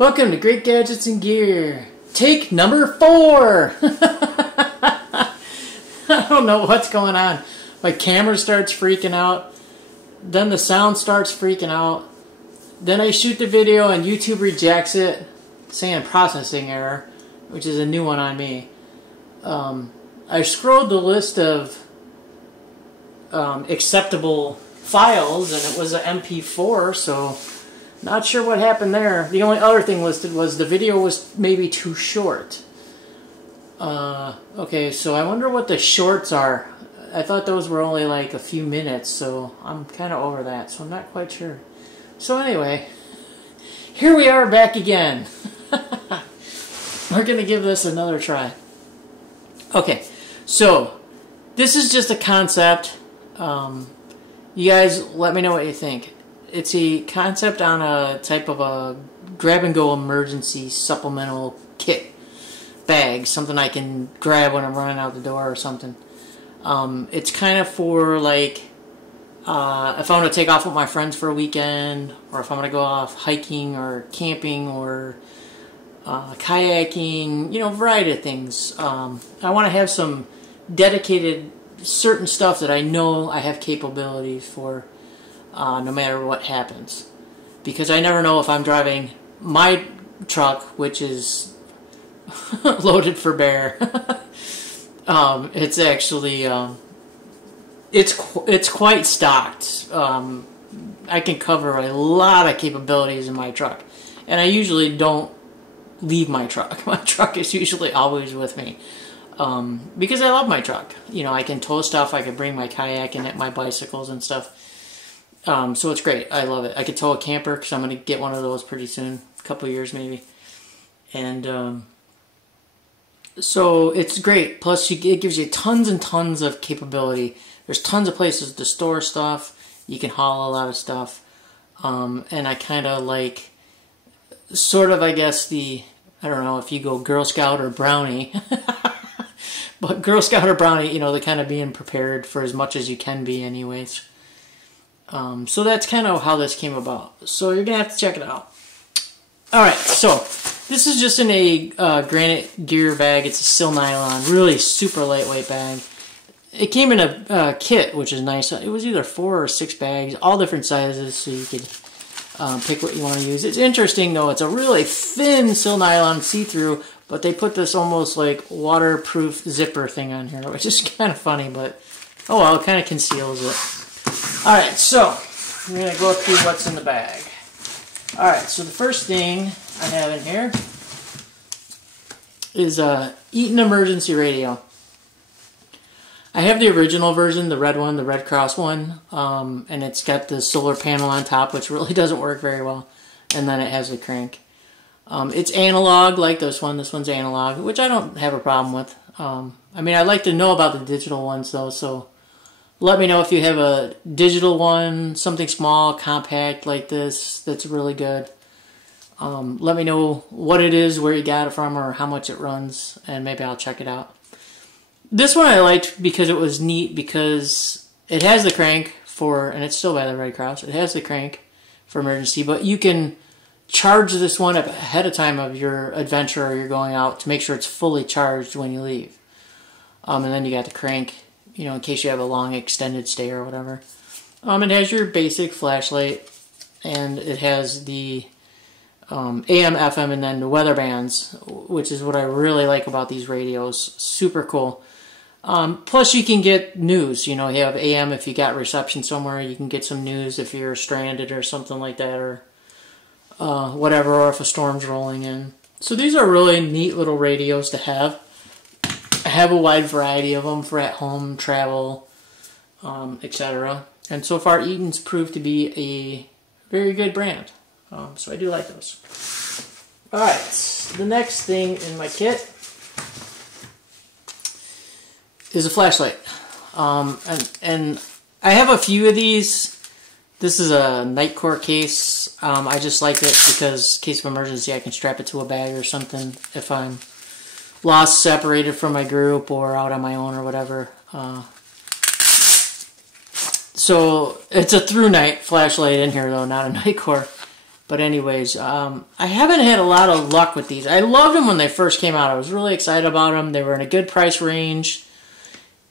Welcome to Great Gadgets and Gear. Take number 4. I don't know what's going on. My camera starts freaking out. Then the sound starts freaking out. Then I shoot the video and YouTube rejects it, saying processing error, which is a new one on me. I scrolled the list of acceptable files and it was an MP4, so not sure what happened there. The only other thing listed was the video was maybe too short. Okay, so I wonder what the shorts are. I thought those were only like a few minutes, so I'm kind of over that, so I'm not quite sure. So anyway, here we are back again. We're going to give this another try. Okay, so this is just a concept. You guys let me know what you think. It's a concept on a type of a grab-and-go emergency supplemental kit bag, something I can grab when I'm running out the door or something. It's kind of for like if I want to take off with my friends for a weekend, or if I'm going to go off hiking or camping or kayaking, you know, a variety of things. I want to have some dedicated certain stuff that I know I have capabilities for. No matter what happens, because I never know if I'm driving my truck, which is loaded for bear. It's actually it's quite stocked. I can cover a lot of capabilities in my truck, and I usually don't leave my truck. My truck is usually always with me because I love my truck. You know, I can tow stuff. I can bring my kayak and my bicycles and stuff. So it's great. I love it. I could tow a camper because I'm going to get one of those pretty soon. A couple of years maybe. And so it's great. Plus it gives you tons and tons of capability. There's tons of places to store stuff. You can haul a lot of stuff. And I kind of like, sort of I guess I don't know if you go Girl Scout or Brownie. But Girl Scout or Brownie, you know, they're kind of being prepared for as much as you can be anyways. So that's kind of how this came about. So you're going to have to check it out. Alright, so this is just in a Granite Gear bag. It's a Sil Nylon, really super lightweight bag. It came in a kit, which is nice. It was either 4 or 6 bags, all different sizes, so you could pick what you want to use. It's interesting, though. It's a really thin Sil Nylon, see-through, but they put this almost like waterproof zipper thing on here, which is kind of funny, but oh well, it kind of conceals it. Alright, so I'm going to go through what's in the bag. Alright, so the first thing I have in here is a Eaton emergency radio. I have the original version, the red one, the Red Cross one, and it's got the solar panel on top, which really doesn't work very well, and then it has the crank. It's analog like this one. This one's analog, which I don't have a problem with. I mean, I'd like to know about the digital ones, though, so let me know if you have a digital one, something small, compact like this, that's really good. Let me know what it is, where you got it from, or how much it runs, and maybe I'll check it out. This one I liked because it was neat, because it has the crank for, and it's still by the Red Cross, it has the crank for emergency, but you can charge this one up ahead of time of your adventure or you're going out to make sure it's fully charged when you leave. And then you got the crank, you know, in case you have a long extended stay or whatever. It has your basic flashlight, and it has the AM, FM, and then the weather bands, which is what I really like about these radios. Super cool. Plus you can get news. You know, you have AM if you got reception somewhere. You can get some news if you're stranded or something like that, or whatever, or if a storm's rolling in. So these are really neat little radios to have. I have a wide variety of them for at home, travel, etc. And so far, Eaton's proved to be a very good brand. So I do like those. Alright, the next thing in my kit is a flashlight. And I have a few of these. This is a Nitecore case. I just like it because in case of emergency, I can strap it to a bag or something if I'm lost, separated from my group, or out on my own or whatever. So it's a ThruNite flashlight in here though, not a Nitecore. But anyways, I haven't had a lot of luck with these. I loved them when they first came out. I was really excited about them. They were in a good price range,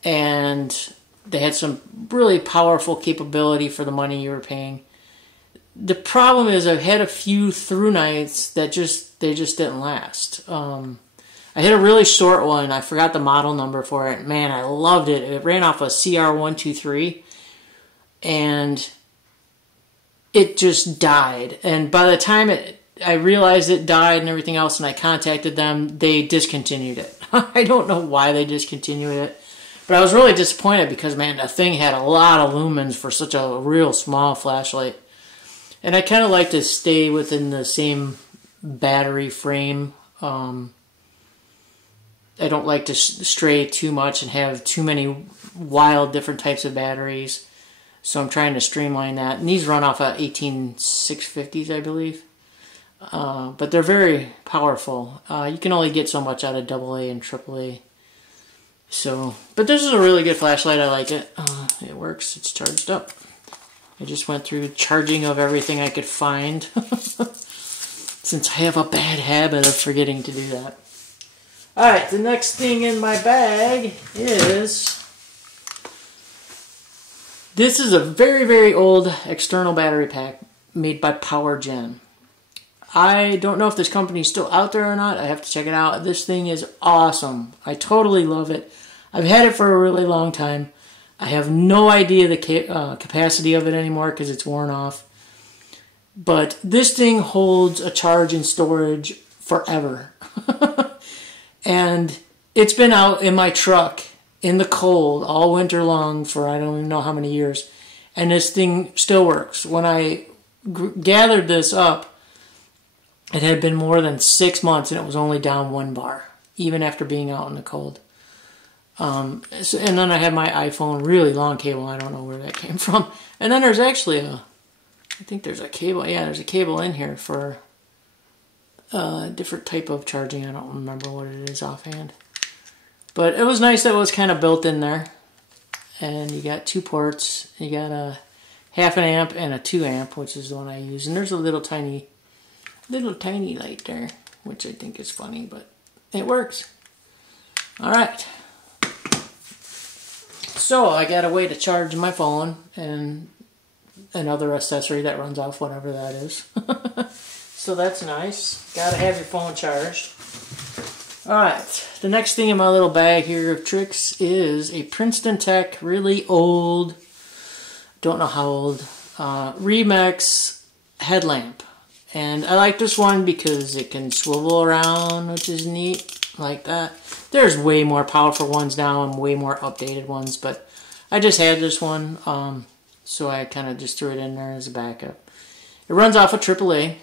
and they had some really powerful capability for the money you were paying. The problem is I've had a few through nights that just didn't last. I hit a really short one. I forgot the model number for it. Man, I loved it. It ran off a CR123, and it just died. And by the time I realized it died and everything else, and I contacted them, they discontinued it. I don't know why they discontinued it, but I was really disappointed because, man, the thing had a lot of lumens for such a real small flashlight. And I kind of like to stay within the same battery frame. I don't like to stray too much and have too many wild different types of batteries. So I'm trying to streamline that. And these run off of 18650s, I believe. But they're very powerful. You can only get so much out of AA and AAA. So, but this is a really good flashlight. I like it. It works. It's charged up. I just went through charging of everything I could find. Since I have a bad habit of forgetting to do that. Alright, the next thing in my bag is... This is a very, very old external battery pack made by PowerGen. I don't know if this company is still out there or not. I have to check it out. This thing is awesome. I totally love it. I've had it for a really long time. I have no idea the capacity of it anymore because it's worn off. But this thing holds a charge and storage forever. And it's been out in my truck in the cold all winter long for I don't even know how many years. And this thing still works. When I gathered this up, it had been more than 6 months and it was only down 1 bar, even after being out in the cold. And then I have my iPhone, really long cable. I don't know where that came from. And then there's actually I think there's a cable. Yeah, there's a cable in here for a different type of charging. I don't remember what it is offhand. But it was nice that it was kind of built in there. And you got 2 ports. You got a 1/2 amp and a 2 amp, which is the one I use. And there's a little tiny light there, which I think is funny, but it works. All right. So I got a way to charge my phone and another accessory that runs off whatever that is. So that's nice. Gotta have your phone charged. Alright, the next thing in my little bag here of tricks is a Princeton Tech, really old, don't know how old, Remex headlamp. And I like this one because it can swivel around, which is neat, like that. There's way more powerful ones now and way more updated ones, but I just had this one, so I kind of just threw it in there as a backup. It runs off of AAA.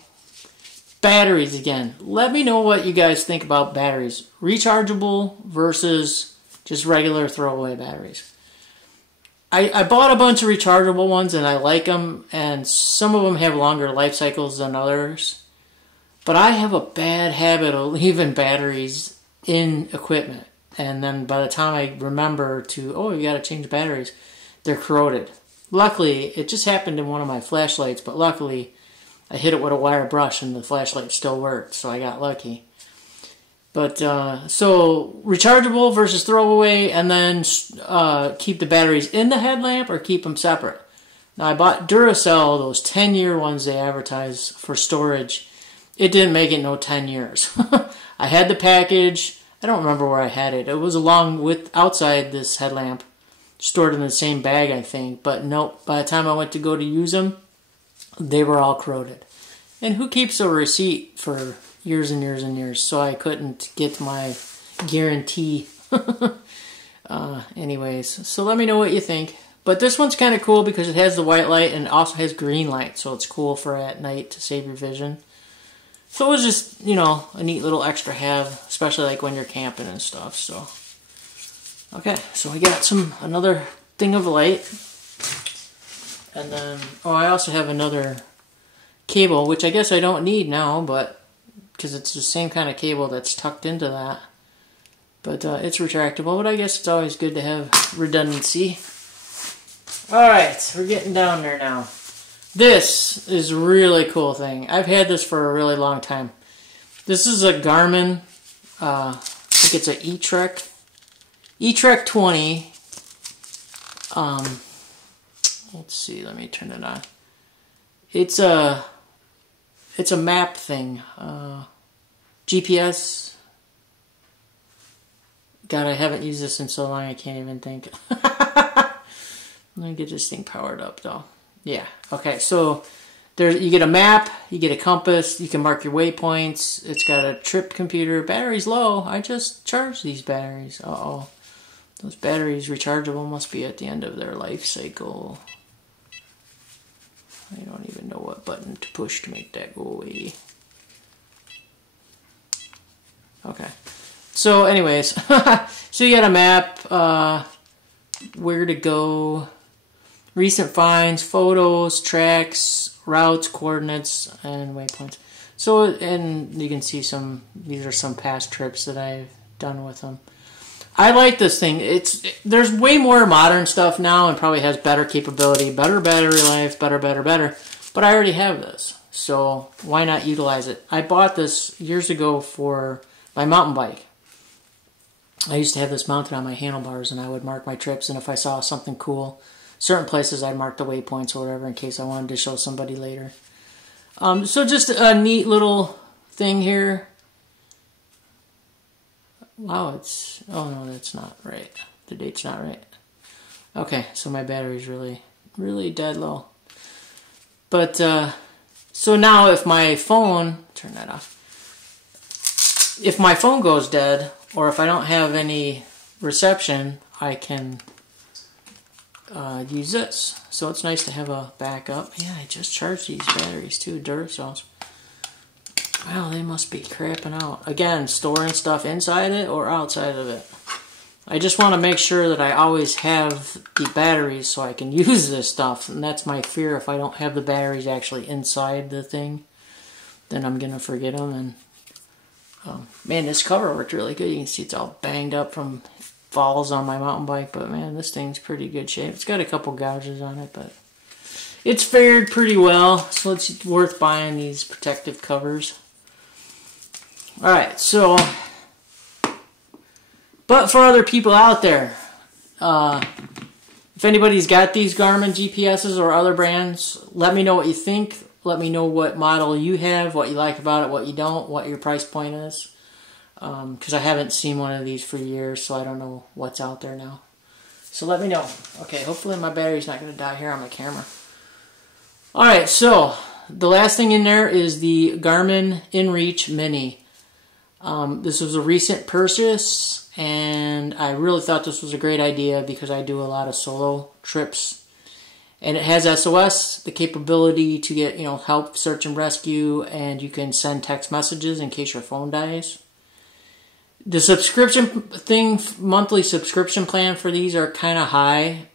Batteries again. Let me know what you guys think about batteries. Rechargeable versus just regular throwaway batteries. I bought a bunch of rechargeable ones and I like them, and some of them have longer life cycles than others. But I have a bad habit of leaving batteries in equipment, and then by the time I remember to, oh, you gotta change batteries, they're corroded. Luckily, it just happened in one of my flashlights, but luckily I hit it with a wire brush and the flashlight still worked, so I got lucky. But, so, rechargeable versus throwaway, and then keep the batteries in the headlamp or keep them separate. Now, I bought Duracell, those 10-year ones they advertise for storage. It didn't make it no 10 years. I had the package. I don't remember where I had it. It was along with, outside this headlamp, stored in the same bag, I think. But nope, by the time I went to go to use them, they were all corroded. And who keeps a receipt for years and years and years? So I couldn't get my guarantee. Anyways, so let me know what you think. But this one's kind of cool because it has the white light and it also has green light. So it's cool for at night to save your vision. So it was just, you know, a neat little extra have, especially like when you're camping and stuff. So, okay, so we got another thing of light. And then, oh, I also have another cable, which I guess I don't need now, but because it's the same kind of cable that's tucked into that. But it's retractable, but I guess it's always good to have redundancy. Alright, we're getting down there now. This is a really cool thing. I've had this for a really long time. This is a Garmin, I think it's an eTrek 20. Let's see, let me turn it on. It's a map thing. GPS. God, I haven't used this in so long I can't even think. Let me get this thing powered up though. Yeah, okay, so you get a map, you get a compass, you can mark your waypoints, it's got a trip computer, battery's low, I just charged these batteries. Uh-oh, those batteries rechargeable must be at the end of their life cycle. I don't even know what button to push to make that go away. Okay, so anyways, so you got a map, where to go, recent finds, photos, tracks, routes, coordinates, and waypoints. So, and you can see these are some past trips that I've done with them. I like this thing. There's way more modern stuff now and probably has better capability, better battery life, better. But I already have this, so why not utilize it? I bought this years ago for my mountain bike. I used to have this mounted on my handlebars and I would mark my trips, and if I saw something cool, certain places I'd mark the waypoints or whatever in case I wanted to show somebody later. So just a neat little thing here. Wow, oh no, that's not right. The date's not right. Okay, so my battery's really, really dead low. But, so now if my phone, turn that off. If my phone goes dead, or if I don't have any reception, I can use this. So it's nice to have a backup. Yeah, I just charged these batteries too, Duracells. Wow, they must be crapping out. Again, storing stuff inside it or outside of it. I just want to make sure that I always have the batteries so I can use this stuff. And that's my fear. If I don't have the batteries actually inside the thing, then I'm going to forget them. And man, this cover worked really good. You can see it's all banged up from falls on my mountain bike, but man, this thing's pretty good shape. It's got a couple gouges on it, but it's fared pretty well, so it's worth buying these protective covers. Alright, so, but for other people out there, if anybody's got these Garmin GPSs or other brands, let me know what you think. Let me know what model you have, what you like about it, what you don't, what your price point is. Because I haven't seen one of these for years, so I don't know what's out there now. So let me know. Okay, hopefully my battery's not going to die here on my camera. Alright, so the last thing in there is the Garmin InReach Mini. This was a recent purchase, and I really thought this was a great idea because I do a lot of solo trips. And it has SOS, the capability to get, help, search and rescue, and you can send text messages in case your phone dies. The subscription thing, monthly subscription plan for these are kind of high.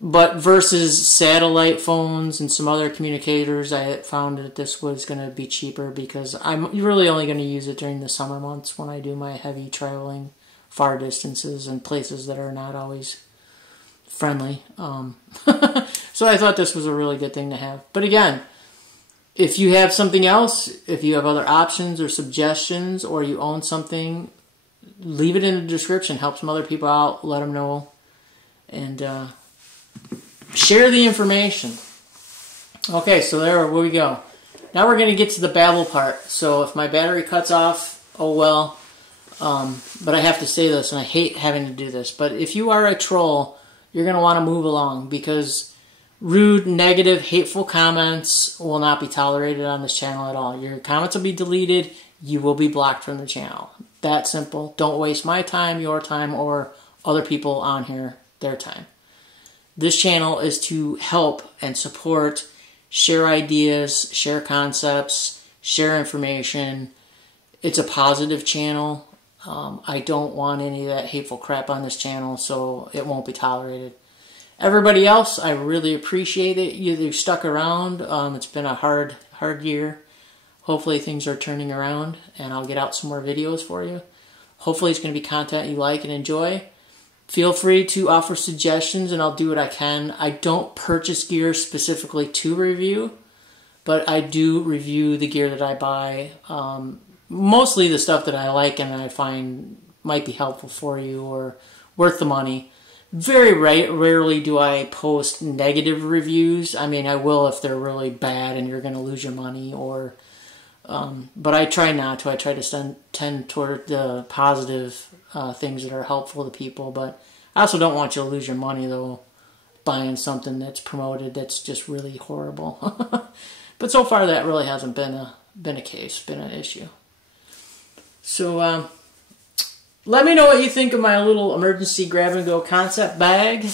But versus satellite phones and some other communicators, I found that this was going to be cheaper because I'm really only going to use it during the summer months when I do my heavy traveling far distances and places that are not always friendly. So I thought this was a really good thing to have. But again, if you have something else, if you have other options or suggestions, or you own something, leave it in the description. Help some other people out. Let them know. And share the information. Okay, so there we go. Now we're going to get to the babble part. So if my battery cuts off, oh well. But I have to say this, and I hate having to do this. But if you are a troll, you're going to want to move along because rude, negative, hateful comments will not be tolerated on this channel at all. Your comments will be deleted. You will be blocked from the channel. That simple. Don't waste my time, your time, or other people on here, their time. This channel is to help and support, share ideas, share concepts, share information. It's a positive channel. I don't want any of that hateful crap on this channel, so it won't be tolerated. Everybody else, I really appreciate it. You've stuck around. It's been a hard year. Hopefully things are turning around and I'll get out some more videos for you. Hopefully it's going to be content you like and enjoy. Feel free to offer suggestions and I'll do what I can. I don't purchase gear specifically to review, but I do review the gear that I buy. Mostly the stuff that I like and I find might be helpful for you or worth the money. Very rarely do I post negative reviews. I mean, I will if they're really bad and you're going to lose your money, or but I try not to. I try to tend toward the positive things that are helpful to people. But I also don't want you to lose your money, though, buying something that's promoted that's just really horrible. But so far, that really hasn't been a case, been an issue. So let me know what you think of my little emergency grab-and-go concept bag.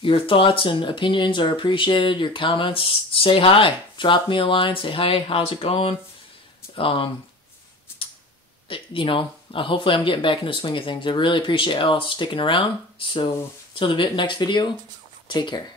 Your thoughts and opinions are appreciated. Your comments, say hi. Drop me a line, say hi, how's it going? You know, hopefully I'm getting back in the swing of things. I really appreciate y'all sticking around. So, till the next video, take care.